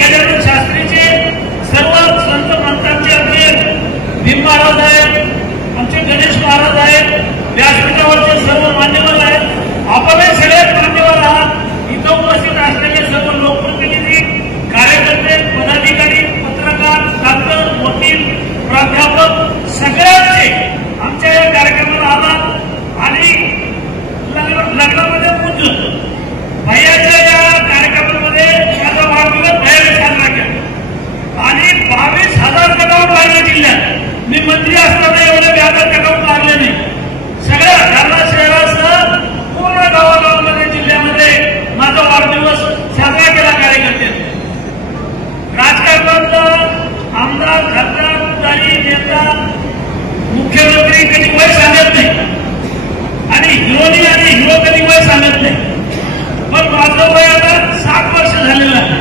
गजानन शास्त्रीचे, सर्व संत महंतांचे, आमचे भीम महाराज आहेत, आमचे गणेश महाराज आहेत, व्यासपीठावरचे सर्व मान्यवर आहेत, आपणही सगळे मान्यवर आहात। इथं उपस्थित असलेले सर्व लोकप्रतिनिधी, कार्यकर्ते, पदाधिकारी, पत्रकार, डॉक्टर, वकील, प्राध्यापक सगळ्यांचे आमच्या या कार्यक्रमाला आलात आणि लग्नामध्ये पोहोचलो। भैयाच्या या कार्यक्रमामध्ये माझा वाढदिवस भैयाने साजरा केला आणि 22,000 कटाऊट लागले जिल्ह्यात। मी मंत्री असताना एवढे व्यापार कटाऊट लागले नाही। सगळ्या जालना शहरासह पूर्ण गावागावामध्ये जिल्ह्यामध्ये माझा वाढदिवस साजरा केला कार्यकर्त्यांनी। राजकारणातला आमदार, खासदार, पुढारी, नेता, मुख्यमंत्री कधी वय सांगत नाही आणि हिरोनी आणि हिरो कधी वय सांगत नाही, पण माझं वय आता 7 वर्ष झालेलं आहे,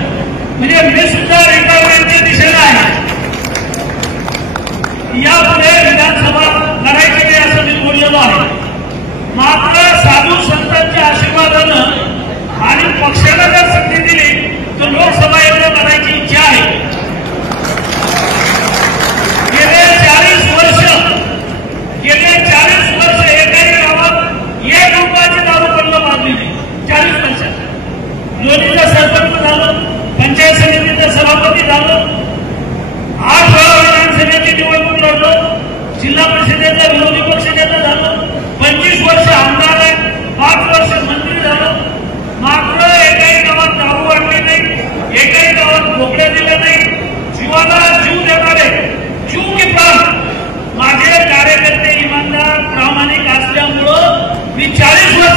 म्हणजे मी सुद्धा रिटायरमेंटच्या दिशेला आहे। यापुढे विधानसभा लढायची नाही असं मी बोललेलो आहे। मात्र साधू संतांच्या आशीर्वादानं आणि पक्षाला जर संधी दिली तर लोकसभा एवढं लढायची इच्छा आहे। गेले 40 वर्ष एकाही गावात 1 रुपयाची दारू बंद मारली नाही। 40 वर्षात लोणीचं सरपंच झालं, पंचायत समितीचं सभापती झालं, 8 वेळा विधानसभेची निवडणूक लढलो, जिल्हा परिषदेचा विरोधी पक्ष नेता झालं, 25 वर्ष आमदार आहे, 5 वर्ष मंत्री झालं। मात्र एकाही गावात दारू वाढली नाही, एकाही गावात बोकड्या दिल्या नाही। जीवाला जीव देणारे, जीव की प्राण माझे कार्यकर्ते इमानदार प्रामाणिक असल्यामुळं मी 40 वर्ष